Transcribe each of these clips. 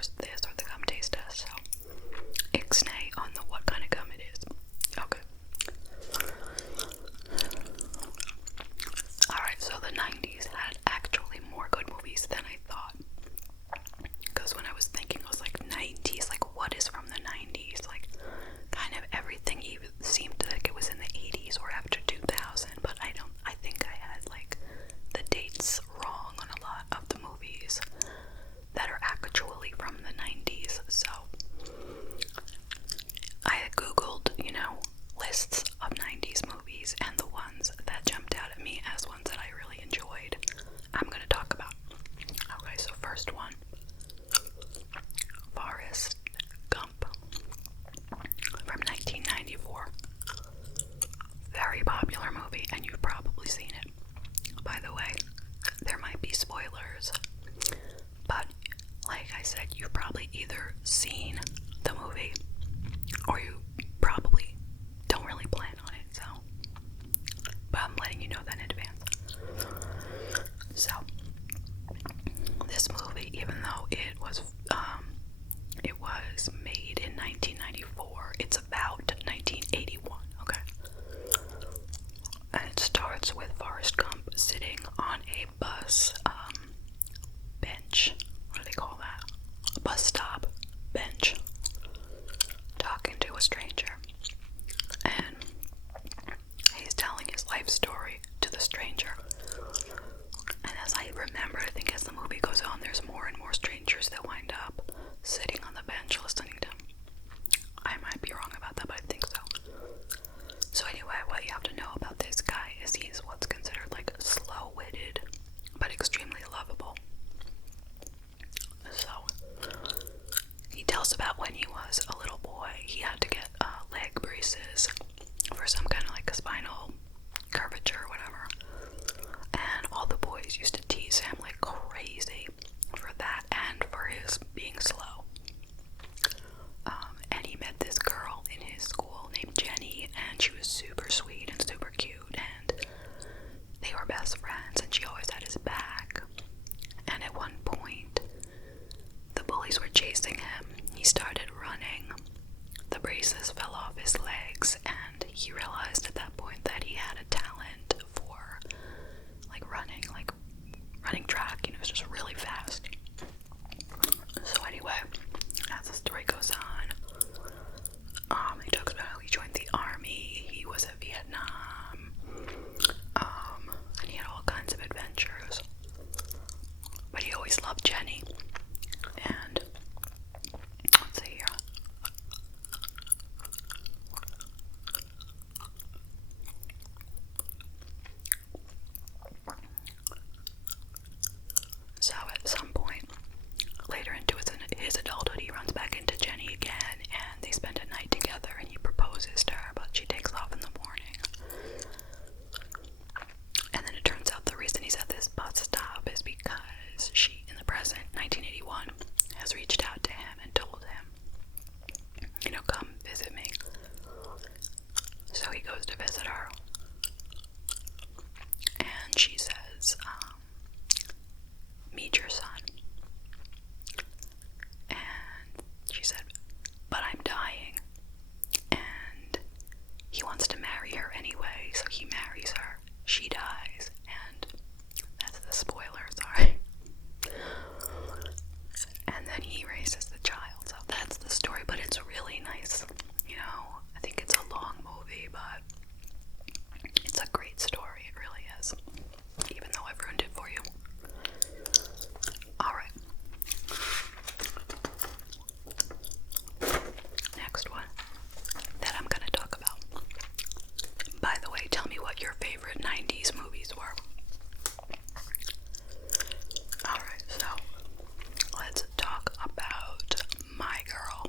or this or the gum taste test. So, ixnay on the what kind of gum it is. Okay. Alright, so the 90s had actually more good movies than I thought. Because when I was thinking, I was like, 90s, like what is from the 90s? Like, kind of everything even seemed like it was in the 80s or after 2000, but I think I had like the dates wrong on a lot of the movies that are actually from the 90s. So I had googled, lists of 90s movies, and the ones that jumped out at me as ones that I really enjoyed, I'm going to talk about. Okay, so first one, Forrest Gump from 1994. Very popular movie, and you've probably seen it. By the way, there might be spoilers, but like I said, you've probably either seen the movie or you probably don't really plan on it, so, but I'm letting you know that in advance. So, this movie, even though it was made in 1994, it's about 1981, okay? And it starts with Forrest Gump sitting on a bus bench. What do they call that? A bus stop bench, talking to a stranger. And he's telling his life story to the stranger. And as I remember, I think as the movie goes on, there's more and more strangers that wind up sitting on the bench listening to him. I might be wrong about that, but I think so. So anyway, what you have to know about this guy is he's what's considered like slow-witted, but extremely lovable. So, he tells about when he was a little boy, he had to get leg braces for some kind of like a spinal curvature or whatever. And all the boys used to tease him like crazy for that and for his being slow. And he met this girl in his school named Jenny, and she was super sweet and super cute, and they were best friends, and she always had his back. And at one point, the bullies were chasing him. He started running. The braces fell off his legs, and he realized at that point that he had a talent for running track. It was just really fast. So anyway, as the story goes on, he talks about how he joined the army, he was at Vietnam, and he had all kinds of adventures. But he always loved Jenny. And let's see here. So at some point later into his adulthood, he runs back into Jenny again, and they spend a night together, and he proposes to her, but she takes off in the morning. And then it turns out the reason he's at this bus stop is because she, in the present, 1981, has reached out to him and told him, come visit me. So he goes to visit her, and she says, meet your son. And she said, but I'm dying. And he wants to marry her anyway, so he marries her. She dies, and that's the spoiler, sorry. And then he raises the child, so that's the story, but it's really nice. I think it's a long movie, but it's a great story, it really is. Even though I've ruined it for you. Alright. Next one that I'm gonna talk about. By the way, tell me what your favorite 90s movies were. Alright, so let's talk about My Girl.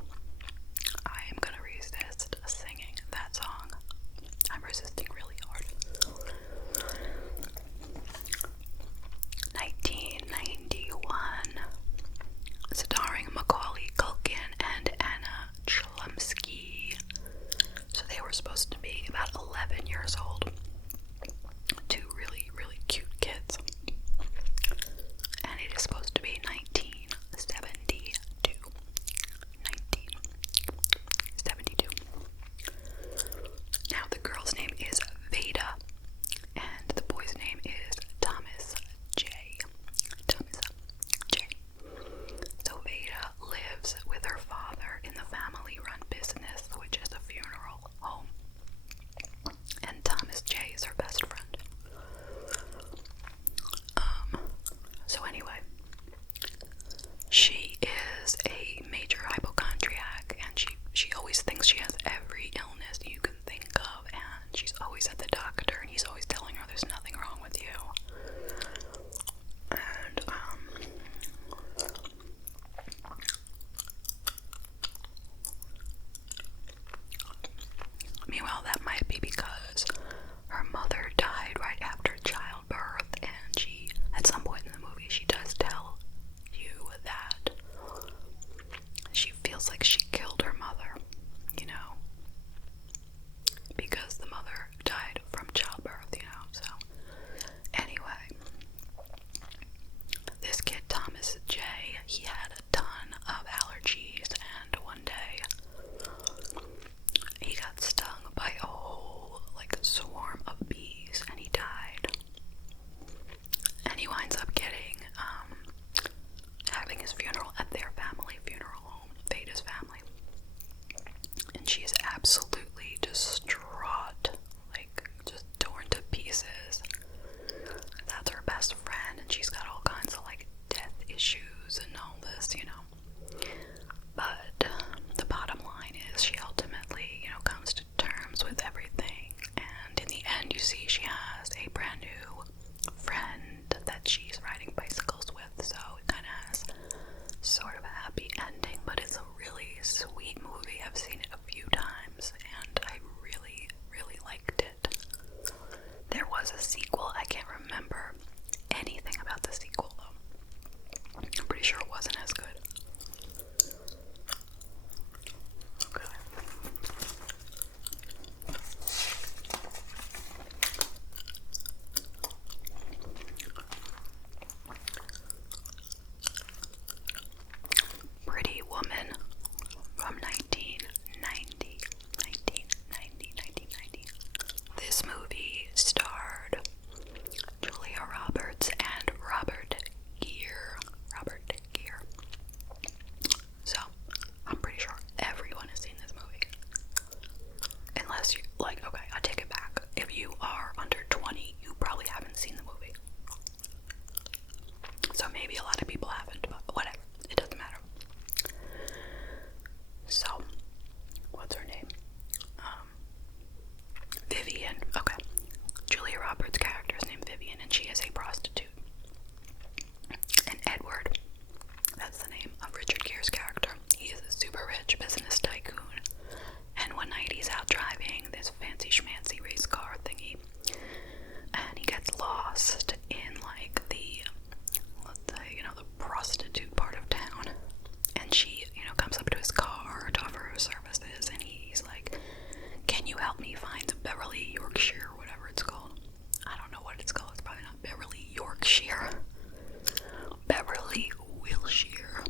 Wilshire,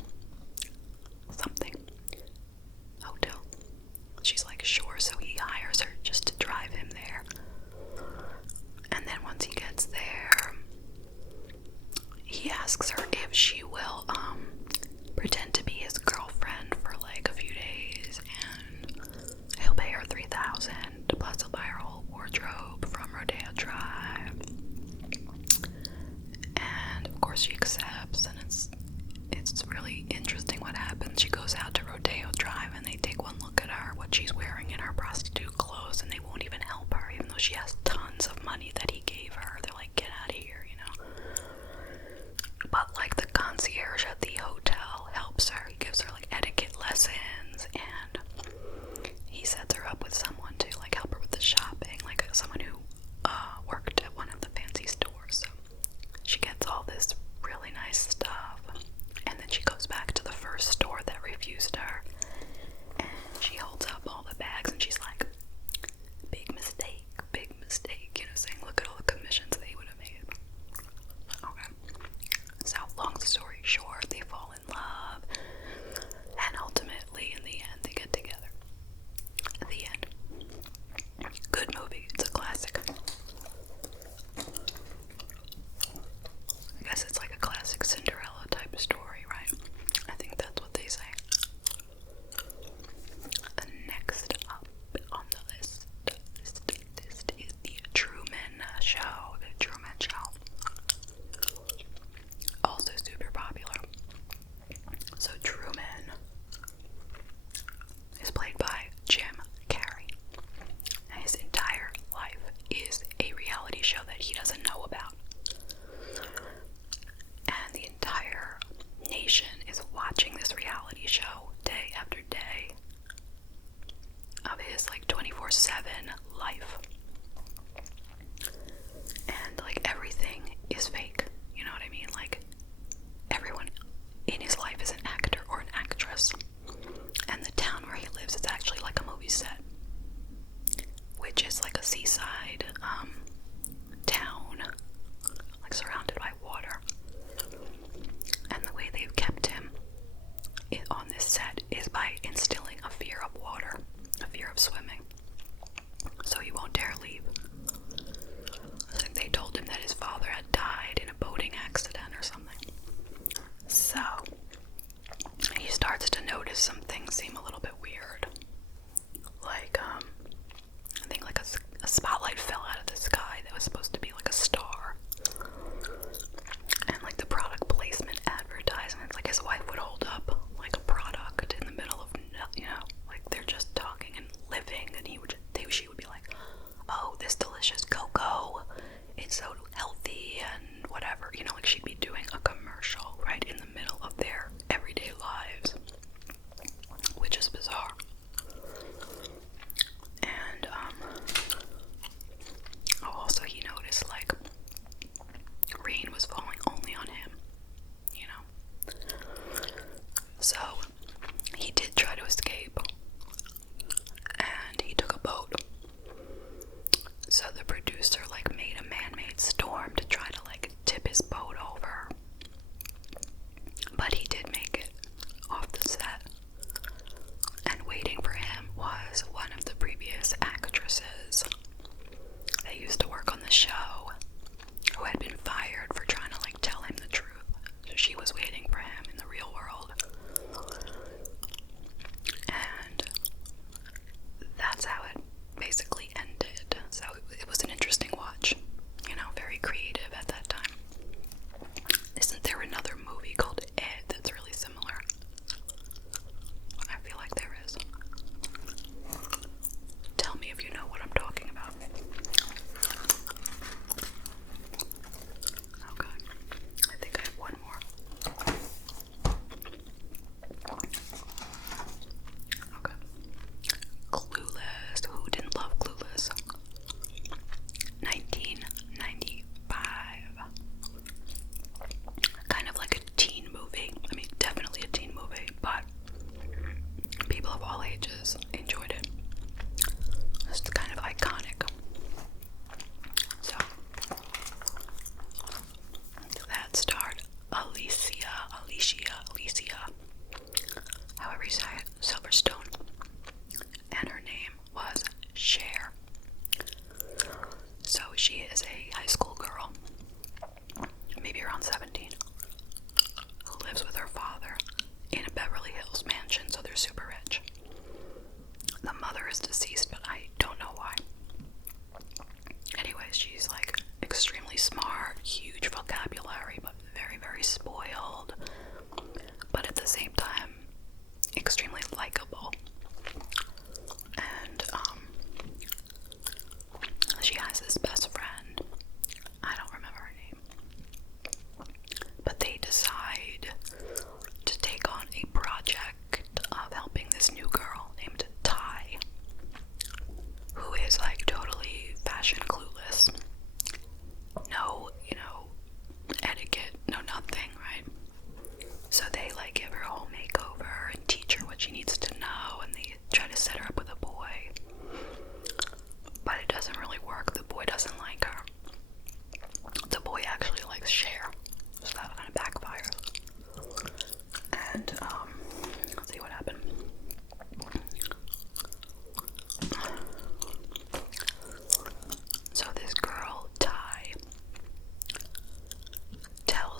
something hotel. She's like, sure, so he hires her just to drive him there. And then once he gets there, he asks her if she will pretend to be his girlfriend for like a few days, and he'll pay her $3,000 plus he'll buy her a whole wardrobe from Rodeo Drive. And of course she accepts, and it's really interesting what happens. She goes out to Rodeo Drive and they take one look at her, what she's wearing in her prostitute clothes, and they won't even help her even though she has tons of money that he gave her. They're like, get out of here, you know. But like the concierge at the hotel helps her. He gives her like etiquette lessons, and he sets her up with someone to like help her with the shopping, like someone who worked at one of the fancy stores. So she gets all this really nice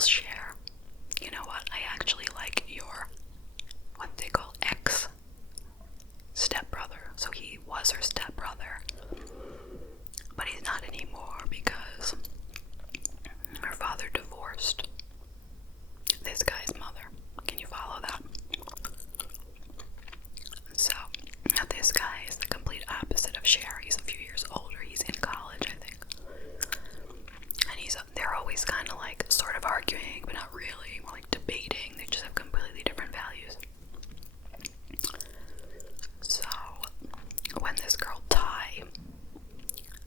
tells Cher, you know what, I actually like your, what they call ex-stepbrother. So he was her stepbrother, but he's not anymore because her father divorced this guy's mother. Can you follow that? So, now this guy is the complete opposite of Cher. He's a few years older. He's in college, I think. And they're always kind of like sort of arguing, but not really. More like debating. They just have completely different values. So, when this girl Ty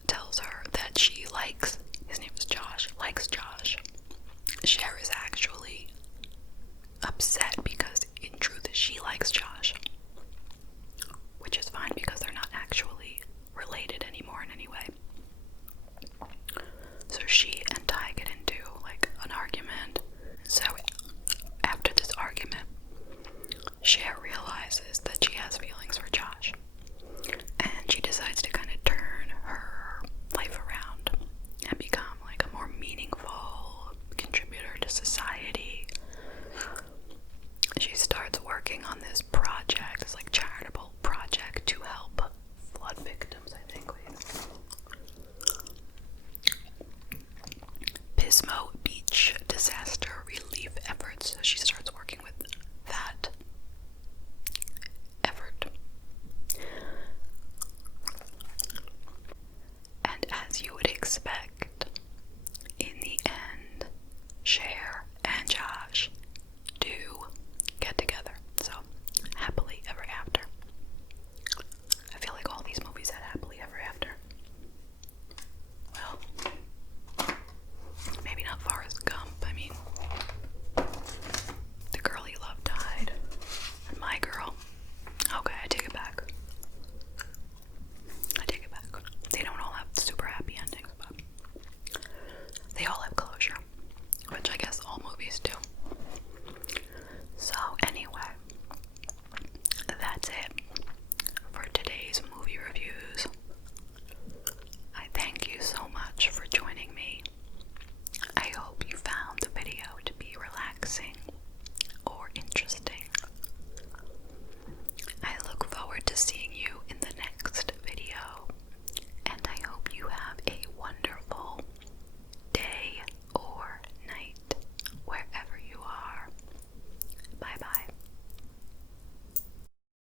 tells her that she likes, his name is Josh, likes Josh, Cher is actually upset because in truth she likes Josh, which is fine because they're not actually related anymore in any way. So she and Ty get into like an argument. So after this argument, Cher realizes that she has feelings for Josh, and she decides to kind of turn her life around and become like a more meaningful contributor to society. She starts working on this project, this like charitable project to help flood victims, I think. Pismo Beach disaster relief efforts. So she starts working with that effort. And as you would expect, in the end, Cher and Josh do get together. So, happily ever after. I feel like all these movies had happily ever after. Well, maybe not Forrest Gump.